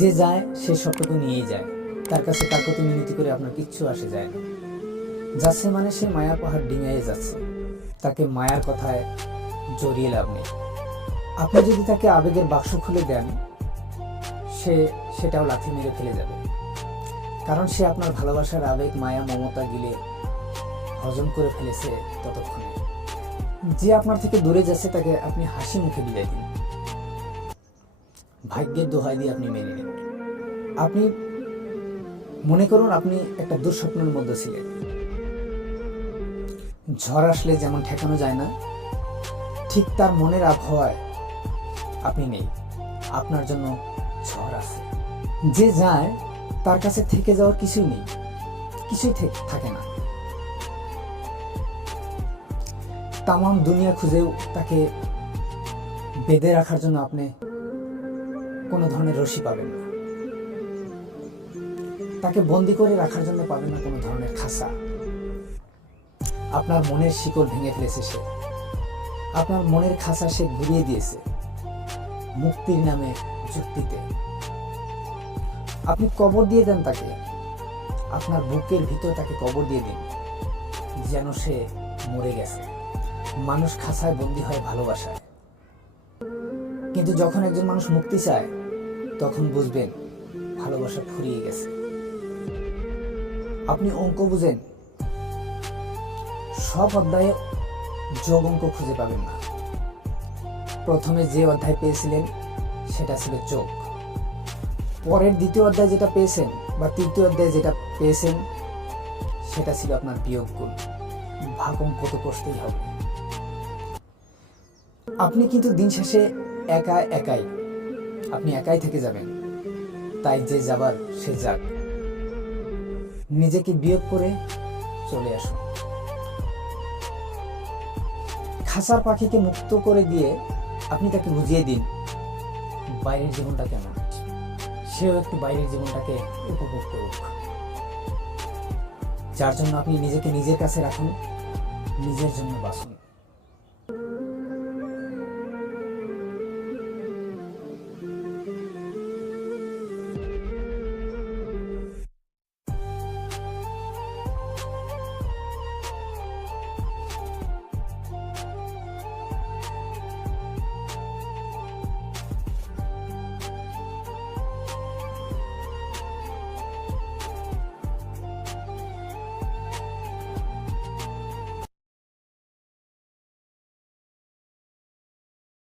যে যায় সে সবটুকু নিয়েই যায়, তার কাছে কাকুতি মিনতি করে আপনার কিচ্ছু আসে যায় না। যাচ্ছে মানে সে মায়া পাহাড় ডিঙিয়ে যাচ্ছে, তাকে মায়ার কথায় জড়িয়ে লাভ নেই। আপনি যদি তাকে আবেগের বাক্স খুলে দেন, সে সেটাও লাথি মেরে ফেলে যাবে, কারণ সে আপনার ভালোবাসার আবেগ, মায়া, মমতা গিলে হজম করে ফেলেছে ততক্ষণে। যে আপনার থেকে দূরে যাচ্ছে তাকে আপনি হাসি মুখে বিদায় দিন, ভাগ্যের দোহাই দিয়ে আপনি মেনে নিন। আপনি মনে করুন আপনি একটা দুঃস্বপ্নের মধ্যে ছিলেন, ঝড় আসলে যেমন ঠেকানো যায় না, ঠিক তার মনের আবহাওয়ায় আপনি নেই, আপনার জন্য ঝড় আছে। যে যায় তার কাছে থেকে যাওয়ার কিছুই নেই, কিছুই থাকে না। তামাম দুনিয়া খুঁজেও তাকে বেঁধে রাখার জন্য আপনি কোনো ধরনের রশি পাবেন না, তাকে বন্দি করে রাখার জন্য পাবেন না কোনো ধরনের খাঁচা। আপনার মনের শিকল ভেঙে ফেলেছে সে, আপনার মনের খাঁচা সে ঘুরিয়ে দিয়েছে মুক্তির নামে যুক্তিতে। আপনি কবর দিয়ে দেন তাকে, আপনার বুকের ভিতর তাকে কবর দিয়ে দিন, যেন সে মরে গেছে। মানুষ খাঁচায় বন্দী হয় ভালোবাসায়, কিন্তু যখন একজন মানুষ মুক্তি চায় তখন বুঝবেন ভালোবাসা ফুরিয়ে গেছে। আপনি অঙ্ক বুঝেন, সব অধ্যায়ে যোগ অঙ্ক খুঁজে পাবেন না। প্রথমে যে অধ্যায় পেয়েছিলেন সেটা ছিল যোগ, পরের দ্বিতীয় অধ্যায় যেটা পেয়েছেন বা তৃতীয় অধ্যায় যেটা পেয়েছেন সেটা ছিল আপনার বিয়োগ গুণ। ভাগ অঙ্ক তো কষতেই হবে। আপনি কিন্তু দিন শেষে আপনি একাই থেকে যাবেন। তাই যে যাবার সে যাক, নিজেকে বিয়োগ করে চলে আসুন। খাঁচার পাখিকে মুক্ত করে দিয়ে আপনি তাকে বুঝিয়ে দিন বাইরের জীবনটা কেমন, সেও একটু বাইরের জীবনটাকে উপভোগ করুক। যার জন্য আপনি নিজেকে নিজের কাছে রাখুন, নিজের জন্য বাঁচুন।